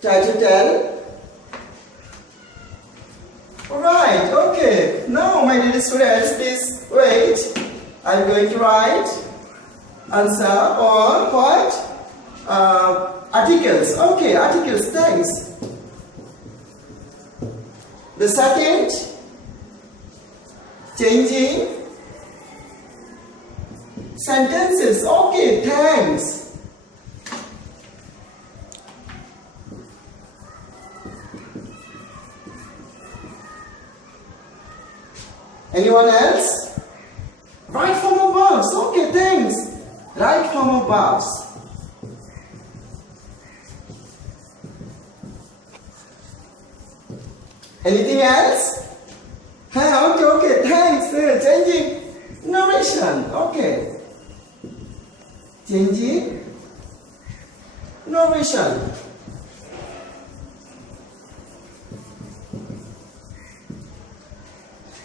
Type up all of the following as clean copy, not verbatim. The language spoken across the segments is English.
Try to tell. Alright, okay. Now, my dear students, please wait. I'm going to write answer on what? Articles. Okay, articles, thanks. The second, changing sentences. Okay, thanks. Anyone else? Right form of verbs. Okay, thanks. Right form of verbs. Anything else? Okay, thanks. Changing narration. Okay. Changing narration.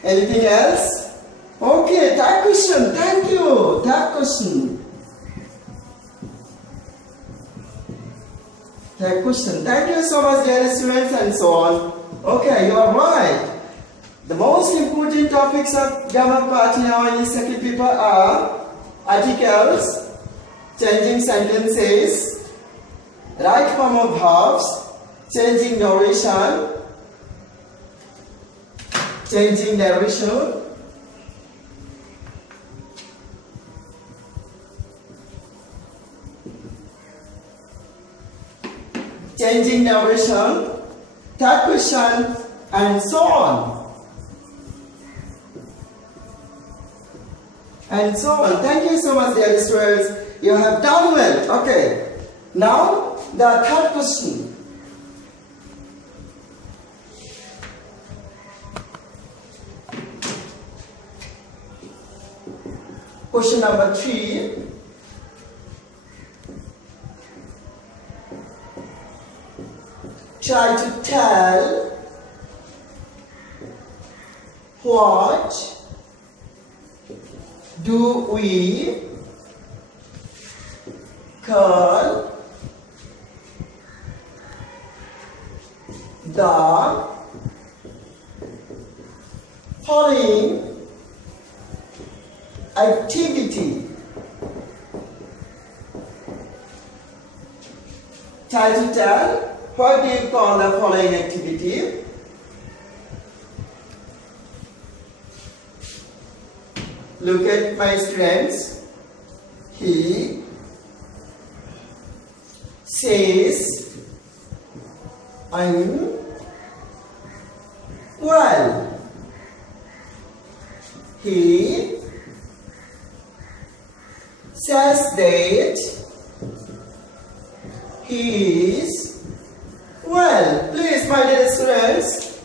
Anything else? Okay, tag question. Thank you. Tag question. Tag question. Thank you so much, dear students, and so on. Okay, you are right. The most important topics of grammar part in our second paper are articles, changing sentences, right form of verbs, changing narration, changing narration, changing narration, tag question, and so on. And so on. Thank you so much, dear students. You have done well. Okay. Now, the third question. Question number 3. Try to tell what do we call the following activity? Try to tell what do you call the following activity? Look at my students. He says, I'm well. He says that he is well. Please, my dear students,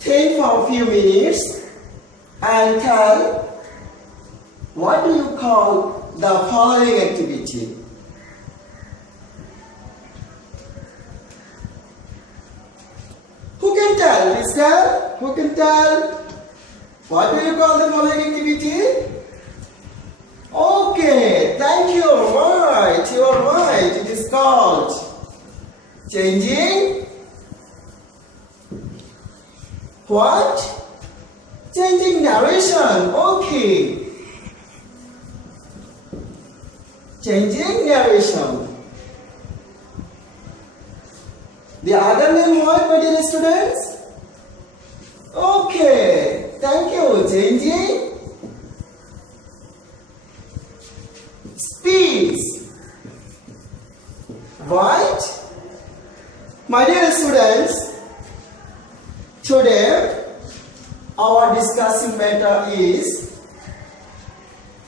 think for a few minutes and tell what do you call the following activity? Who can tell? Please tell. Who can tell? What do you call the following activity? Okay, thank you. Right, you are right. It is called changing what? Changing narration. Okay. Changing narration. The other name what, my dear students? Okay. Thank you. Changing speech. Right? My dear students, today our discussing matter is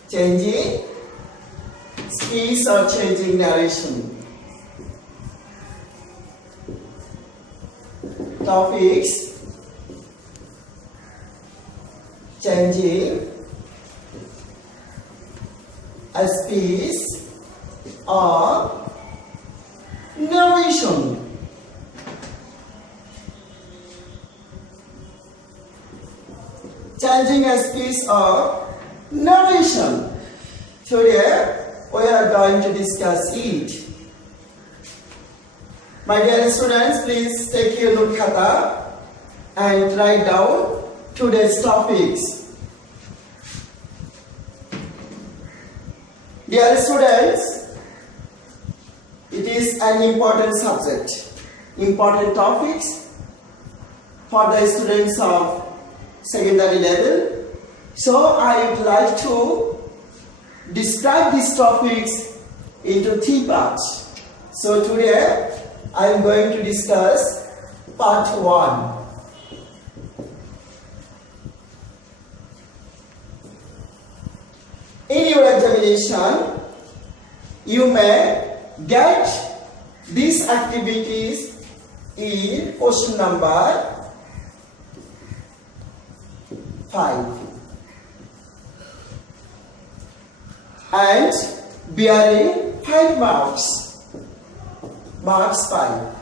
changing speech or changing narration. Topics: changing a speech or narration. Changing a speech or narration. Today we are going to discuss it. My dear students, please take your note khata and write down today's topics. Dear students, it is an important subject, important topics for the students of secondary level. So I would like to describe these topics into 3 parts. So today I am going to discuss part 1. In your examination, you may get these activities in question number 5 and bearing 5 marks, marks 5.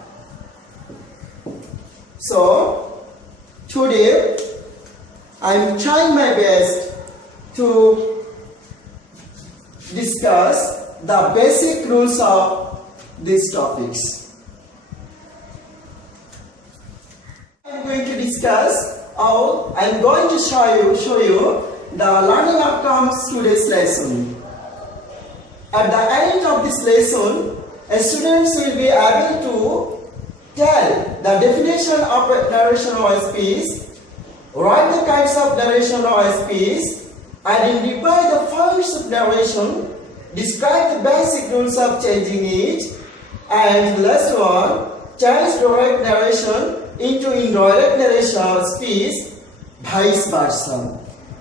So today I am trying my best to discuss the basic rules of these topics. I am going to discuss how I am going to show you the learning outcomes today's lesson. At the end of this lesson, students will be able to tell the definition of a narration or speech, write the kinds of narration or speech, identify the forms of narration, describe the basic rules of changing it, and last one, change direct narration into indirect narration or speech, vice versa.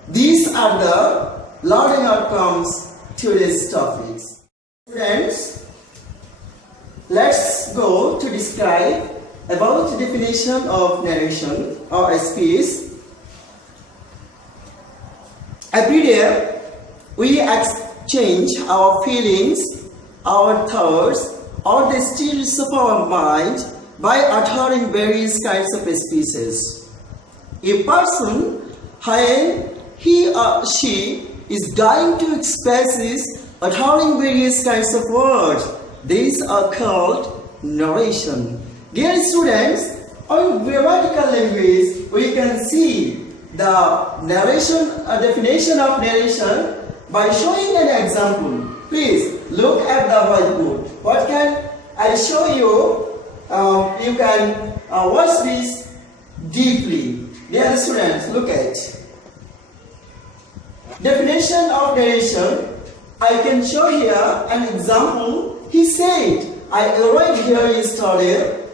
These are the learning outcomes to these topics. Students, let's go to describe about the definition of narration or speech. Every day, we exchange our feelings, our thoughts, or the states of our mind by uttering various kinds of speeches. A person, when he or she is going to express this, uttering various kinds of words, these are called narration. Dear students, on grammatical language, we can see the narration, definition of narration by showing an example. Please look at the whiteboard. What can I show you? You can watch this deeply. Dear students, look at definition of narration. I can show here an example. He said, I arrived here yesterday.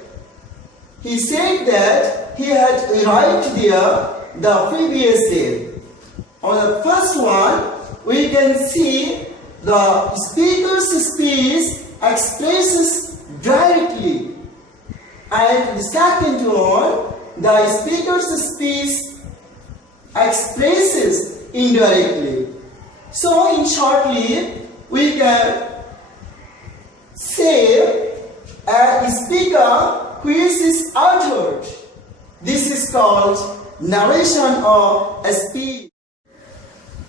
He said that he had arrived there the previous day. On the first one, we can see the speaker's speech expresses directly, and the second one, the speaker's speech expresses indirectly. So in shortly, we can say a speaker which is uttered. This is called narration or speech.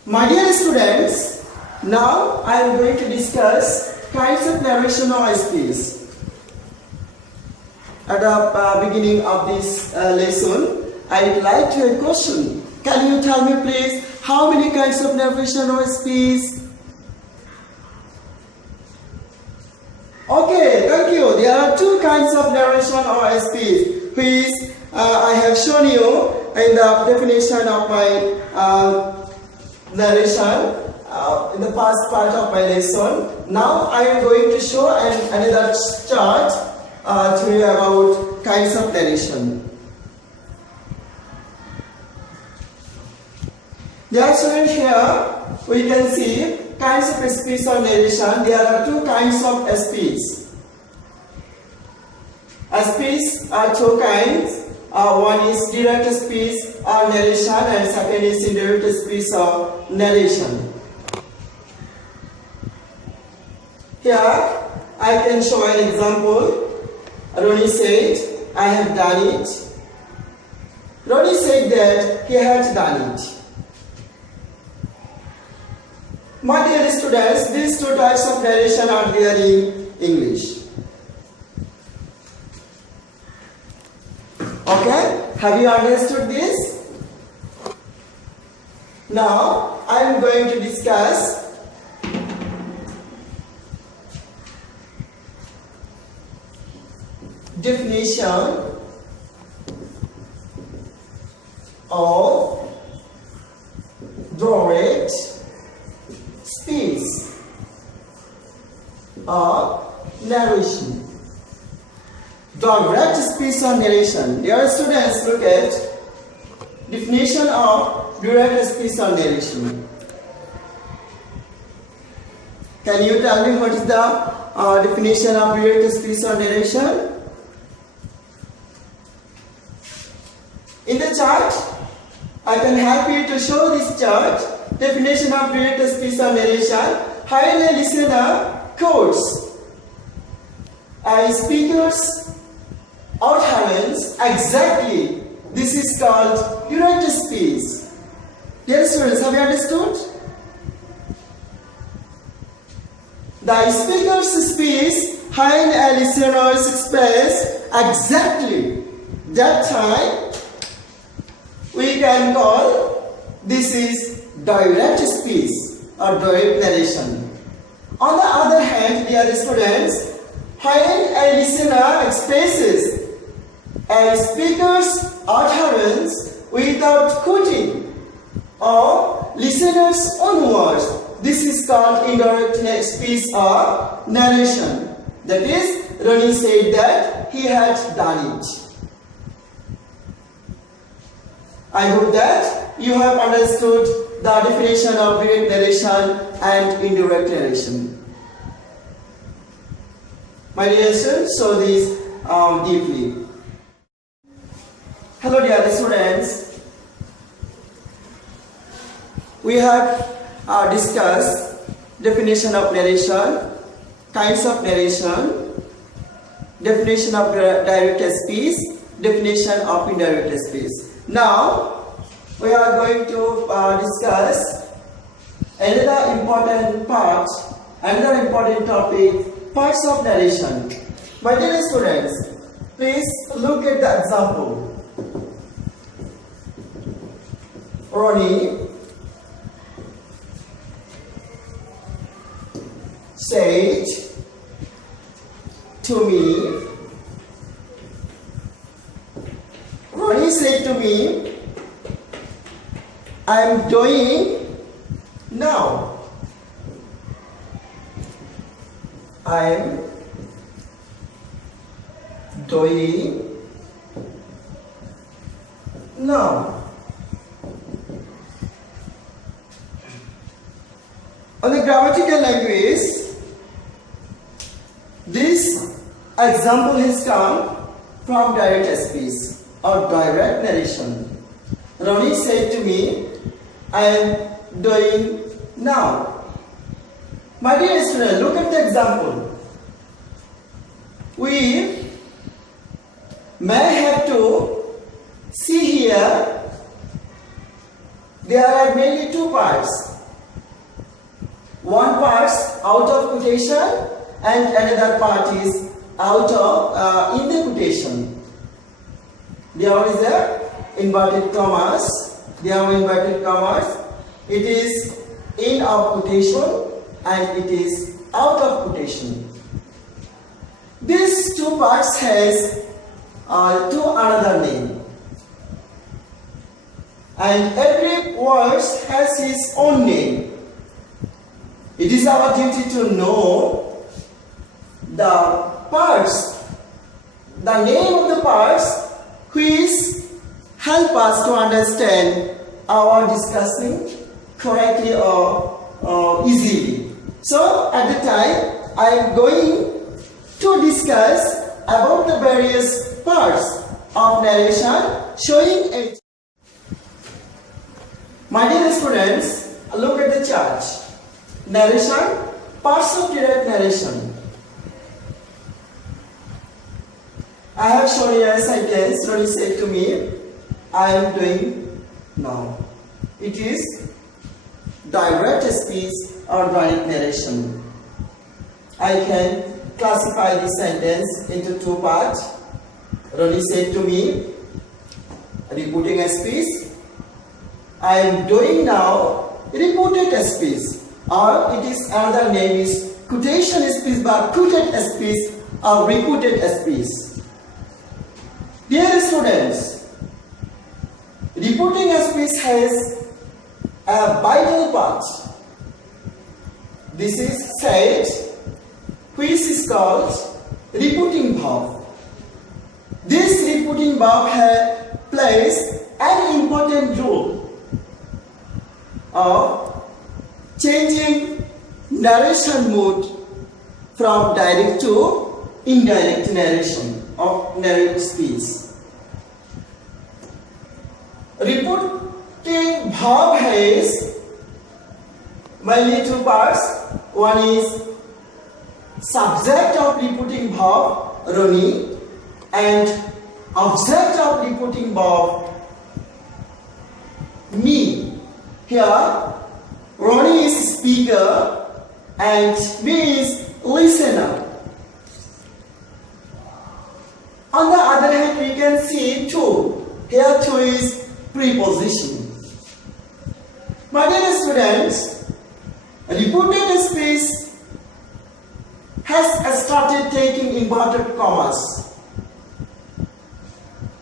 My dear students, now I am going to discuss kinds of narration or speech. At the beginning of this lesson, I would like to have a question. Can you tell me please how many kinds of narration or speech? Okay, thank you. There are 2 kinds of narration or speech, which I have shown you in the definition of my narration in the first part of my lesson. Now I am going to show another chart to you about kinds of narration. Dear students, here we can see kinds of speech or narration. There are 2 kinds of speech. Speech are 2 kinds. One is direct speech or narration, and second is indirect speech or narration. Here I can show an example. Ronnie said, I have done it. Ronnie said that he had done it. My dear students, these 2 types of narration are there in English. Have you understood this? Now I am going to discuss definition of direct speech or narration. Direct speech or narration. Dear students, look at definition of direct speech or narration. Can you tell me what is the definition of direct speech or narration? In the chart, I can help you to show this chart. Definition of direct speech or narration. While a listener quotes a speaker's utterance exactly, this is called direct speech. Dear students, have you understood? The speaker's speech while a listener expresses exactly that time, we can call this is direct speech or direct narration. On the other hand, dear students, while a listener expresses a speaker's utterance without quoting or listener's own words, this is called indirect speech or narration. That is, Ronnie said that he had done it. I hope that you have understood the definition of direct narration and indirect narration. My dear students, so this deeply. Hello dear students. We have discussed definition of narration, kinds of narration, definition of direct speech, definition of indirect speech. Now we are going to discuss another important part, another important topic, parts of narration. My dear students, please look at the example. Ronnie said to me, Ronnie said to me, I am doing now. I am doing now. On the grammatical language, this example has come from direct speech or direct narration. Ronnie said to me, I am doing now. My dear student, look at the example. We may have to see here, there are mainly two parts. One part out of quotation and another part is out of in the quotation. There is a inverted commas. There are inverted commas. It is in of quotation and it is out of quotation. These two parts has two another name, and every word has its own name. It is our duty to know the parts, the name of the parts which help us to understand our discussing correctly or easily. So at the time I am going to discuss about the various parts of narration, showing it. My dear students, look at the chart. Narration, parts of direct narration. I have shown you a sentence. Ronnie said to me, I am doing now. It is direct speech or direct narration. I can classify this sentence into two parts. Ronnie said to me, reporting a speech. I am doing now reported a speech, or it is another name is quotation speech, but quoted a speech or reported a speech. Dear students, reporting a speech has a vital part. This is said, which is called reporting verb. This reporting verb plays an important role of changing narration mode from direct to indirect narration of narrative speech. Reporting verb has mainly two parts. One is subject of reporting verb, Ronnie, and object of reporting verb, me. Here, Ronnie is speaker and me is listener. On the other hand, we can see to. Here to is preposition. My dear students, reported speech has started taking inverted commas.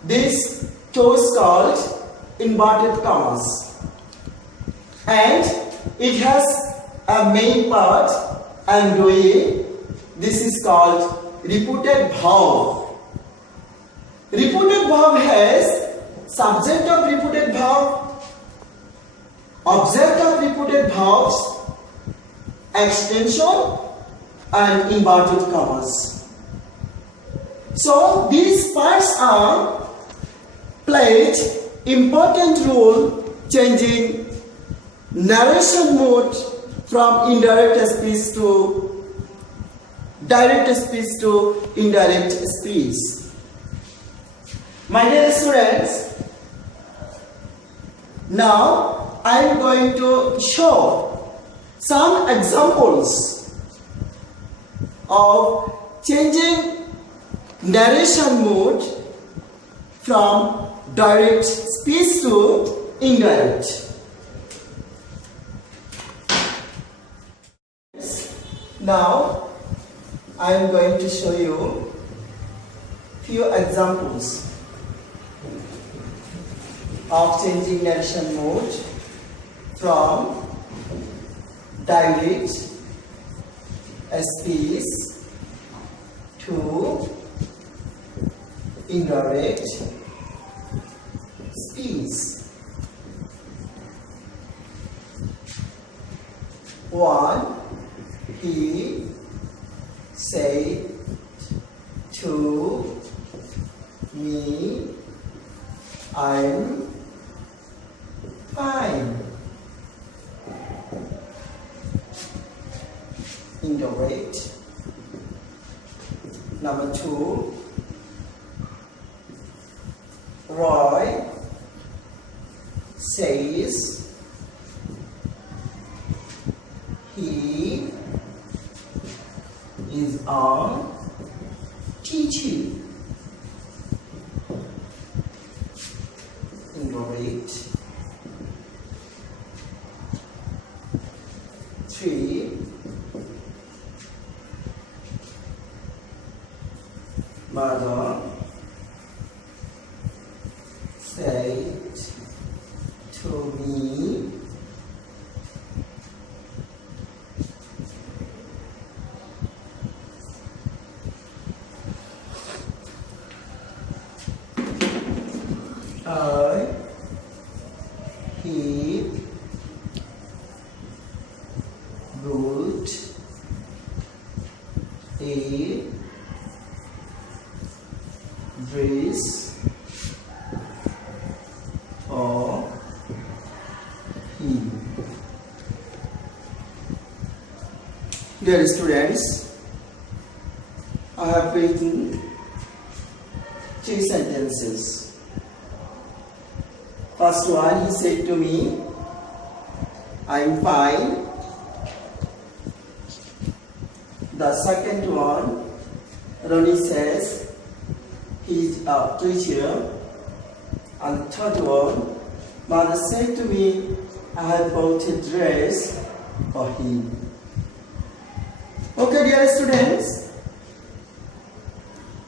This to is called inverted commas. And it has a main part and doing. This is called reported verb. Reported verb has subject of reported verb, object of reported verbs, extension and inverted commas. So these parts are played important role changing narration mode from indirect speech to direct speech to indirect speech. My dear students, now I am going to show some examples of changing narration mode from direct speech to indirect. Now I am going to show you few examples of changing narration mode from direct speech to indirect speech. One, he said to me, I'm fine. Indirect. Number two, Roy says he is on teaching. Indirect. Three, mother said to me, I keep good a dress for him. Dear students, I have written three sentences. First one, he said to me, I'm fine. The second one, Ronnie says, he's a teacher. And the third one, mother said to me, I have bought a dress for him. Okay, dear students,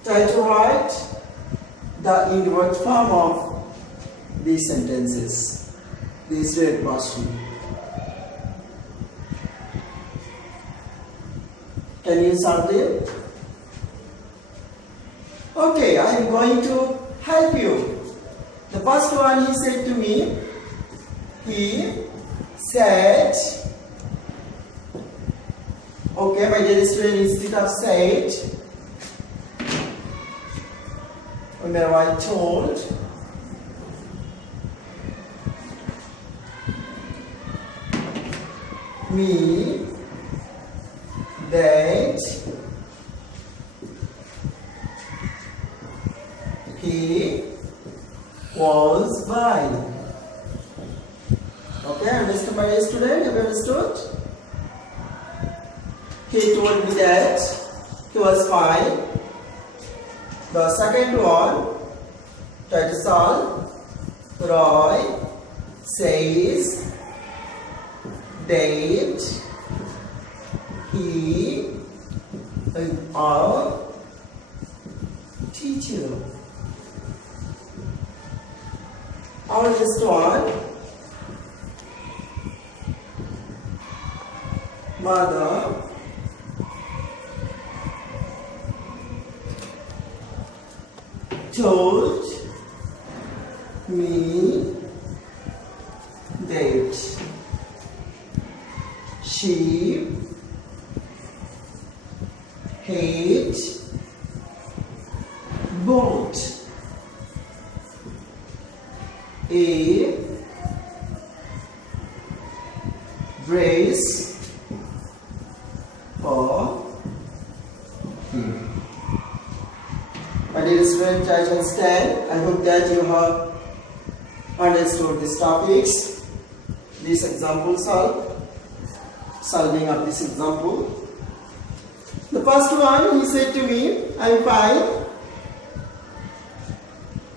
try to write the inward form of these sentences, this direct question. Can you solve it? Okay, I am going to help you. The first one, he said to me, he said, okay, my dear student, instead of said, we may write told. Me that he was fine. Okay, understood, my dear student? Have you understood? He told me that he was fine. The second one, try to solve. Roy says that he is our teacher. Our next one, mother told me that she had bought a dress for him. My dear students, I understand. I hope that you have understood these topics. This example solving of this example. The first one, he said to me, I'm fine.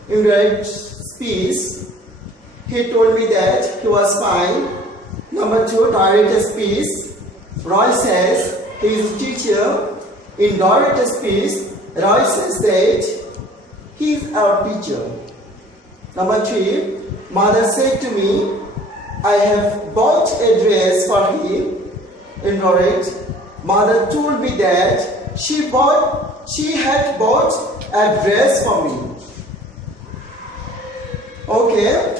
In direct speech, he told me that he was fine. Number two, direct speech. Roy says he is a teacher. In direct speech, Roy says that he is our teacher. Number three, mother said to me, I have bought a dress for him. In direct, mother told me that she had bought a dress for me. Okay.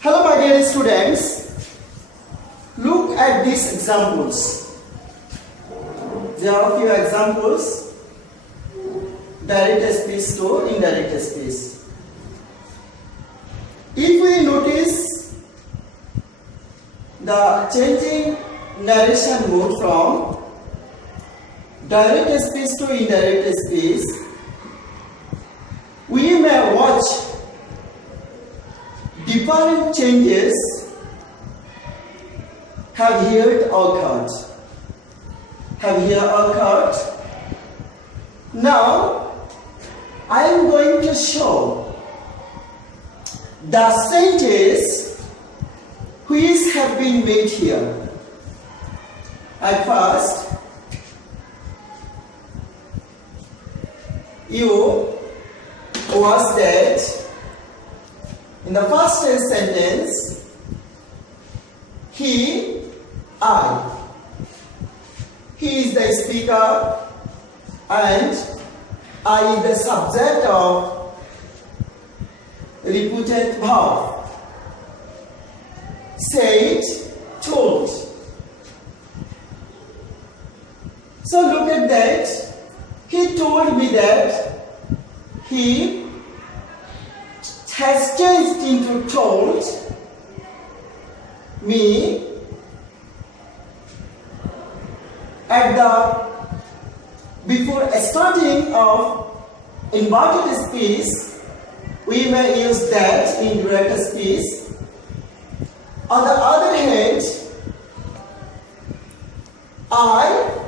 Hello, my dear students. Look at these examples. There are a few examples. Direct speech to indirect speech. If we notice the changing narration mode from direct speech to indirect speech, we may watch different changes have here occurred. Now, I am going to show the changes which have been made here. At first, you was that in the first sentence, he, I. He is the speaker and I is the subject of repeated verb. Said, told. So look at that. He told me that he has changed into told me at the before starting of inverted speech. We may use that in direct speech. On the other hand, I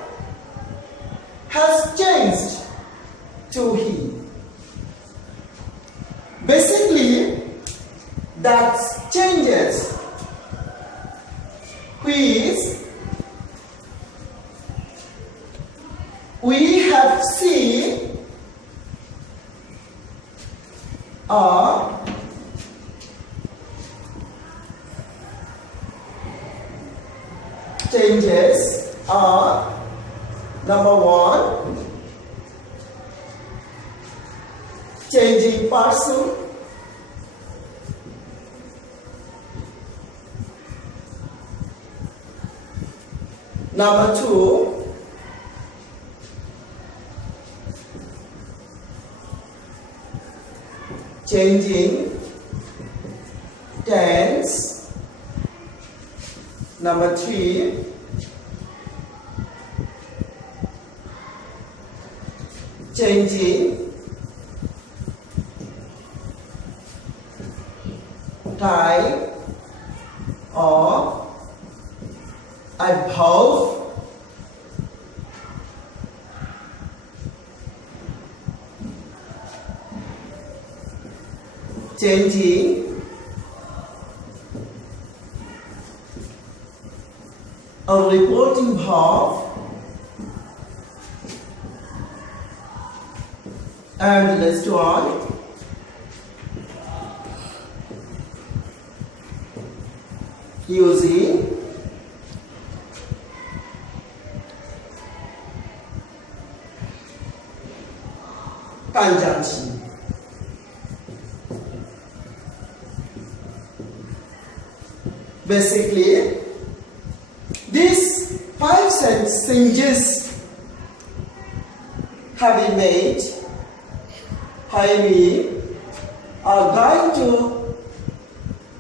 has changed to he. Basically, that changes which we have seen are changes are number one, changing person. Number two, changing tense. Number three, changing type or adverb. Changing a reporting verb and the last one, using conjunction. Basically, these 5 changes have been made by me are going to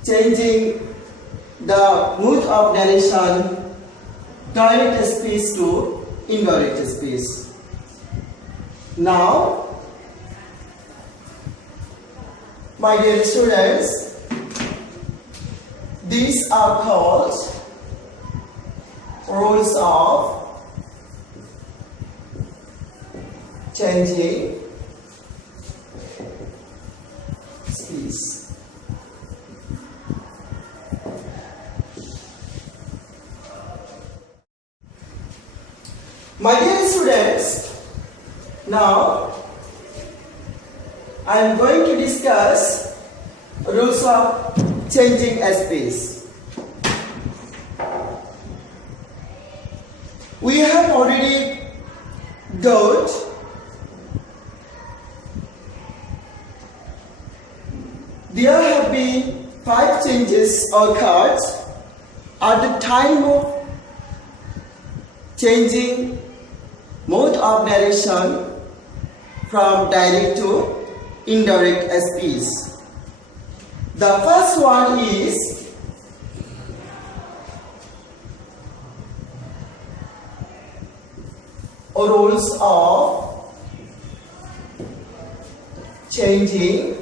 changing the mood of narration direct speech to indirect speech. Now, my dear students, these are called rules of changing speech. My dear students, now I am going to discuss rules of changing speech. We have already got there have been 5 changes occurred at the time of changing mode of narration from direct to indirect speech. The first one is rules of changing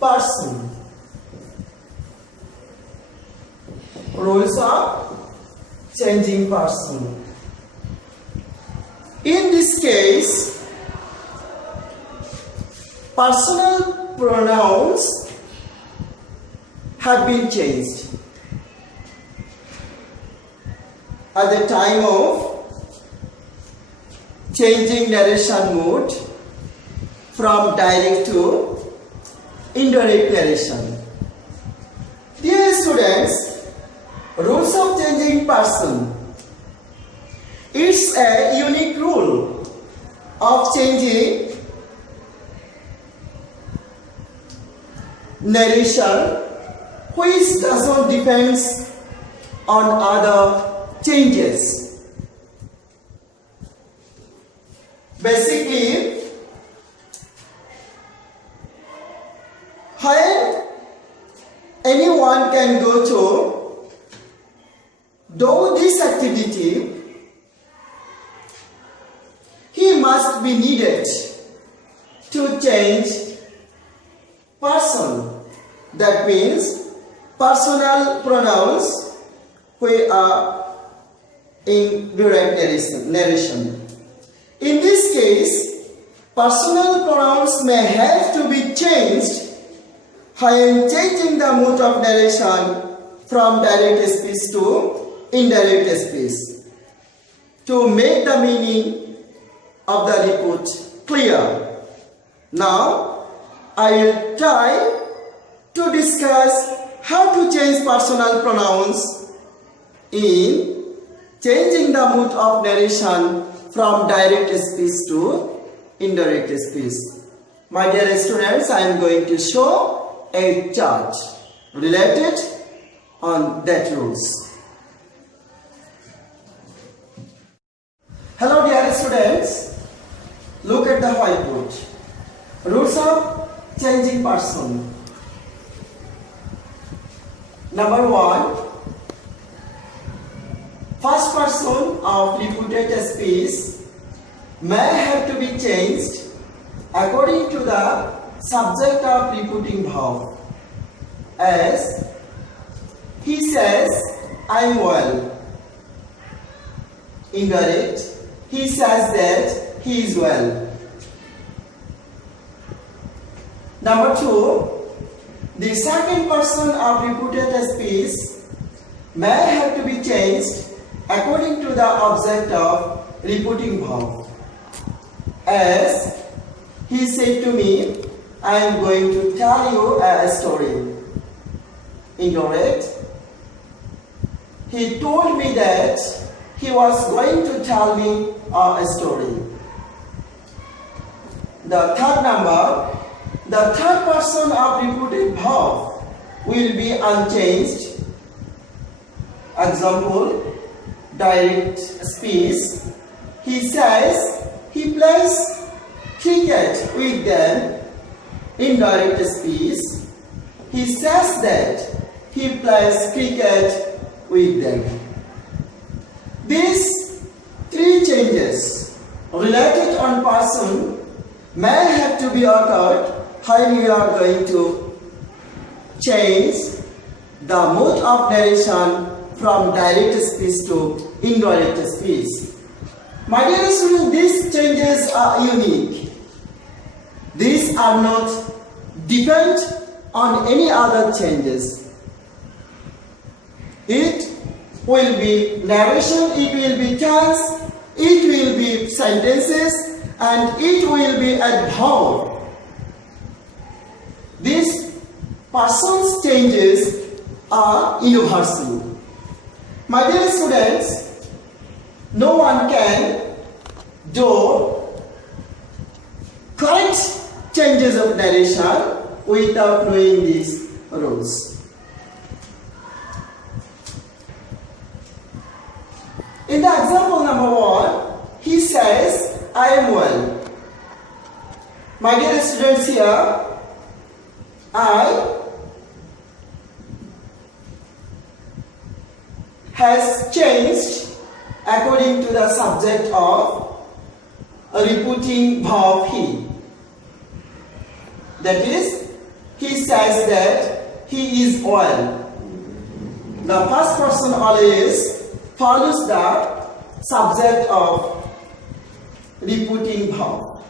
person. Rules of changing person. In this case, personal pronouns have been changed. At the time of changing narration mode from direct to indirect narration. Dear students, rules of changing person. It's a unique rule of changing narration which does not depend on other changes. Basically, when anyone can go to do this activity, he must be needed to change person. That means personal pronouns which are in direct narration. In this case, personal pronouns may have to be changed when changing the mode of narration from direct speech to indirect speech to make the meaning of the report clear. Now, I will try to discuss how to change personal pronouns in changing the mode of narration from direct speech to indirect speech. My dear students, I am going to show a chart related on that rules. Hello dear students, look at the whiteboard. Rules of changing person. Number 1, first person of repeated speech may have to be changed according to the subject of repeating verb. As he says, I am well. Indirect, he says that he is well. Number 2, the second person of repeated speech may have to be changed according to the object of repeating verb. As he said to me, I am going to tell you a story. Indirect, he told me that he was going to tell me a story. The third number, the third person of repeated verb will be unchanged. Example, direct speech. He says he plays cricket with them. Indirect speech. He says that he plays cricket with them. These three changes related on person may have to be occurred when we are going to change the mode of narration from direct speech to indirect speech. My dear students, these changes are unique. These are not depend on any other changes. It will be narration, it will be tense, it will be sentences, and it will be adverb. These person's changes are universal. My dear students, no one can do correct changes of narration without knowing these rules. In the example number 1, he says, I am well. My dear students, here, I has changed according to the subject of a repeating verb he. That is, he says that he is well. The first person always follows the subject of repeating verb.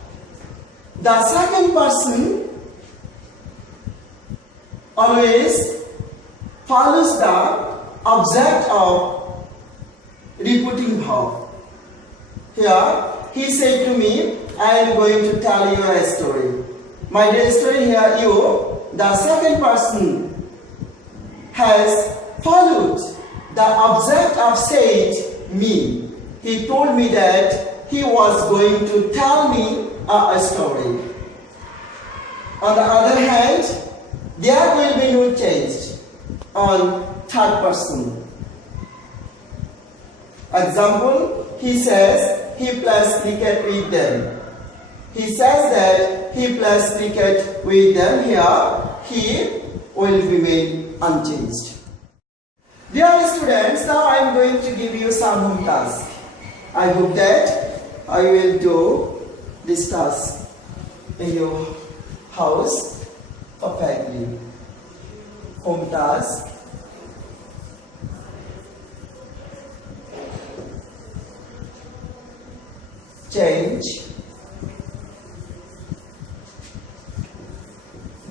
The second person always follows the object of repeating verb. Here, he said to me, I am going to tell you a story. My dear student, here you, the second person has followed the object of said me. He told me that he was going to tell me a story. On the other hand, there will be no change on third person. Example, he says he plays cricket with them. He says that he plays cricket with them. Here, he will remain unchanged. Dear students, now I am going to give you some home task. I hope that I will do this task in your house perfectly. Home task. Change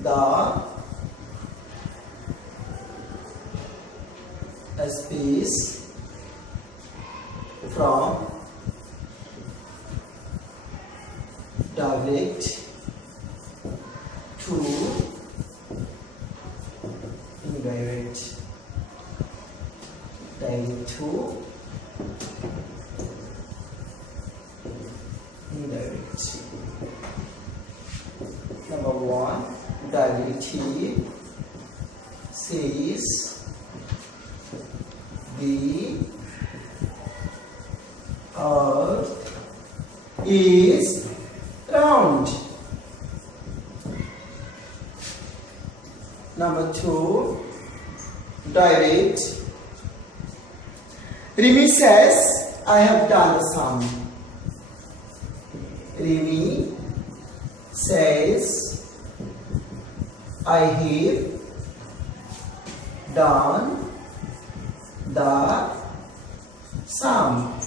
the space from direct to indirect, direct to indirect. Number 1, directive says the earth is round. Number 2, direct. Rimi says, I have done the sum. Rimi says, I have done the sum.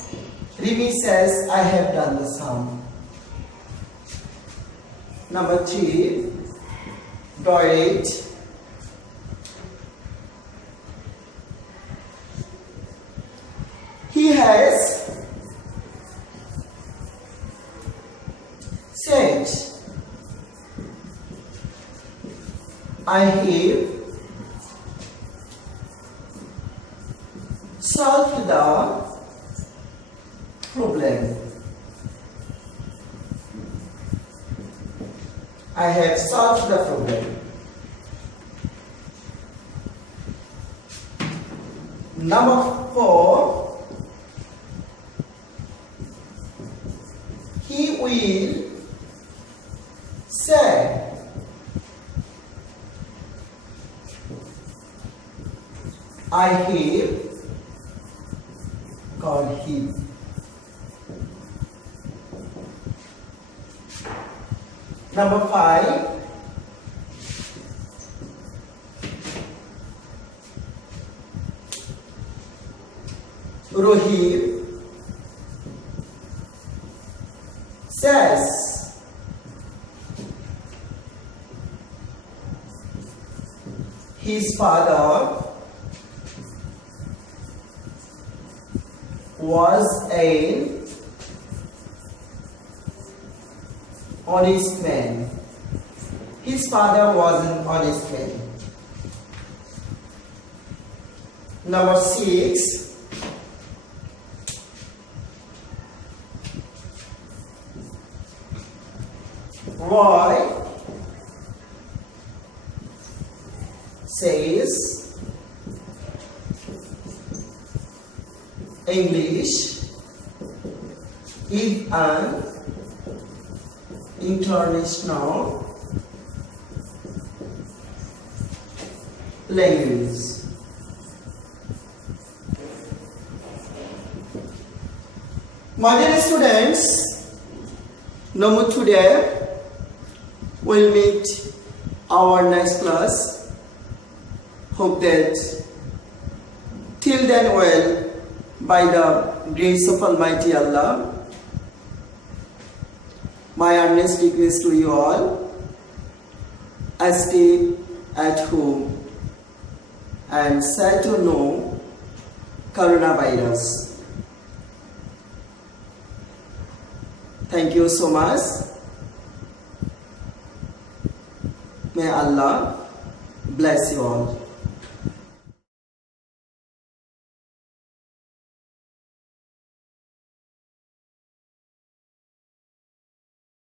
Rimi says, I have done the sum. Number 3, direct. He has said, I have solved the problem. I have solved the problem. Number 4, he will say, I have called him. Number 5, Rohit says, his father was an honest man. His father was an honest man. Number 6, Roy says English is an international language. My dear students, no more today. We'll meet our next class. Hope that till then, well, by the grace of Almighty Allah, my earnest request to you all, stay at home and sad to know coronavirus. Thank you so much. May Allah bless you all.